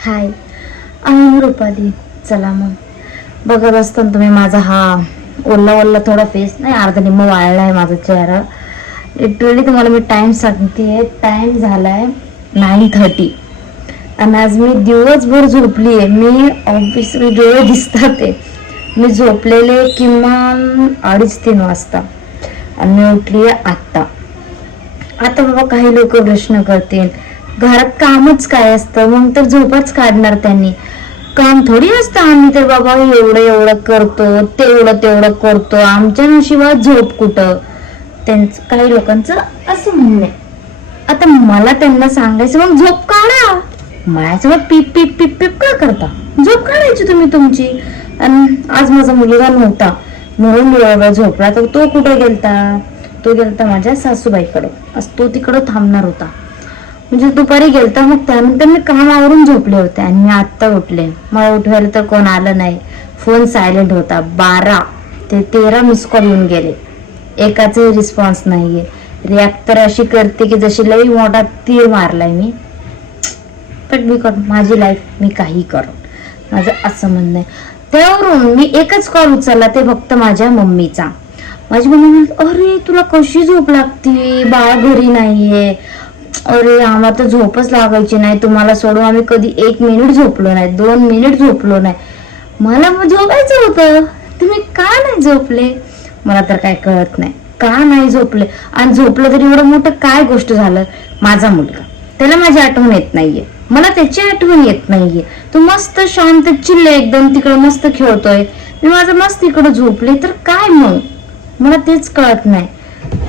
हाय आम्ही रुपाली. चला मग. बघत असताना तुम्ही माझा हा ओल्ला ओल्ला थोडा फेस नाही अर्धा निम्म वाळला आहे माझा चेहरा. लिटरली तुम्हाला मी टाइम सांगते टाईम झालाय नाईन थर्टी आणि आज मी दिवसभर झोपली आहे मी ऑफिस डोळे दिसतात. आहे मी झोपलेले किमान अडीच तीन वाजता. आणि मी उठली आहे आत्ता. आता बाबा काही लोक प्रश्न करतील. घरात कामच काय असतं? मग तर झोपच काढणार त्यांनी. काम थोडी असतं आम्ही तर बाबा एवढं एवढं करतो तेवढं तेवढं करतो. आमच्या नशिबात झोप कुठं? त्यांचं काही लोकांचं असं म्हणणं आता मला त्यांना सांगायचं मग झोप काढा. माझ्यासोबत पीप पिप पीप पिप का करता? झोप काढायची तुम्ही तुमची. आणि आज माझा मुलगा नव्हता. म्हणून बाबा झोपला तर तो कुठे गेलता? तो गेलता माझ्या सासूबाईकडे. असं तो तिकडं थांबणार होता. म्हणजे दुपारी गेलता मग त्यानंतर मी कामावरून झोपले होते आणि मी आत्ता उठले. मला उठवायला तर कोण आलं नाही. फोन सायलेंट होता. बारा ते तेरा मिस कॉल येऊन गेले. एकाचाही रिस्पॉन्स नाहीये. रिॲक्ट तर अशी करते की जशी लई मोठा तीर मारलाय मी. बट मी कर माझी लाईफ मी काही करू. माझं असं म्हणणं आहे. त्यावरून मी एकच कॉल उचलला ते फक्त माझ्या मम्मीचा. माझी मम्मी म्हणत अरे तुला कशी झोप लागती? बाळ घरी नाहीये. अरे आम्हाला तर झोपच लागायची नाही. तुम्हाला सोडून आम्ही कधी एक मिनिट झोपलो नाही दोन मिनिट झोपलो नाही. मला मग झोपायचं होतं. तुम्ही का नाही झोपले? मला तर काय कळत नाही. का नाही झोपले? आणि झोपलं तरी एवढं मोठं काय गोष्ट झालं? माझा मुलगा. त्याला माझी आठवण येत नाहीये. मला त्याची आठवण येत नाहीये. तो मस्त शांत चिल्ले एकदम तिकडे मस्त खेळतोय. मी माझं मस्त इकडं झोपले तर काय मग? मला तेच कळत नाही.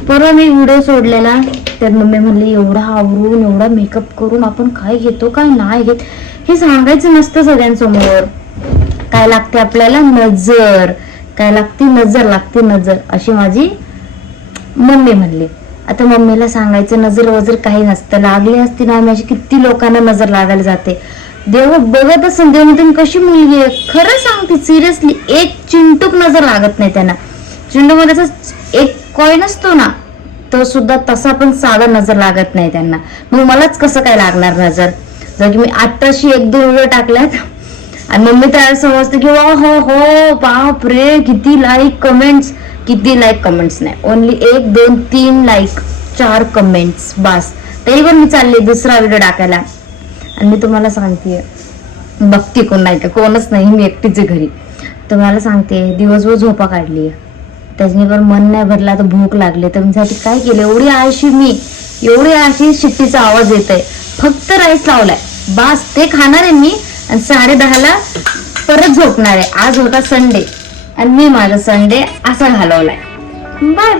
परवा मी व्हिडिओ सोडलेला. तर मम्मी म्हणले एवढा आवरून एवढा मेकअप करून आपण काय घेतो काय नाही घेत? हे सांगायचं नसतं सगळ्यांसमोर. काय लागते आपल्याला? नजर. काय लागते? नजर लागते नजर अशी माझी मम्मी म्हणली. आता मम्मीला सांगायचं नजर वजर काही नसतं. लागली असती ना आम्ही अशी किती लोकांना नजर लागायला जाते. देव बघत असेल देव म्हणते कशी मुलगी आहे? खरं सांगते सिरियसली एक चिंटूक नजर लागत नाही त्यांना. चिंटूमध्ये म्हणजे असं एक कॉईन असतो ना तो सुद्धा तसा पण साधा नजर लागत नाही त्यांना. मग मलाच कसं काय लागणार नजर? जर की मी आत्ताशी एक दोन व्हिडिओ टाकल्यात आणि मम्मी तर समजते की वा हो हो बाप रे किती लाईक कमेंट्स किती लाईक कमेंट्स नाही. ओनली एक दोन तीन लाईक चार कमेंट्स बस. तरी पण मी चालली दुसरा व्हिडिओ टाकायला. आणि मी तुम्हाला सांगते बघते कोण नाही का कोणच नाही मी एकटीच आहे घरी. तुम्हाला सांगते दिवसभर झोपा काढली आहे पण मन नाही भरला तर भूक लागली. तर मी साठी काय केलं? एवढी आळशी मी एवढी आळशी शिट्टीचा आवाज येत आहे फक्त राईस लावलाय. बास ते खाणार आहे मी आणि साडे दहाला परत झोपणार आहे. आज होता संडे आणि मी माझा संडे असा घालवलाय. Bye bye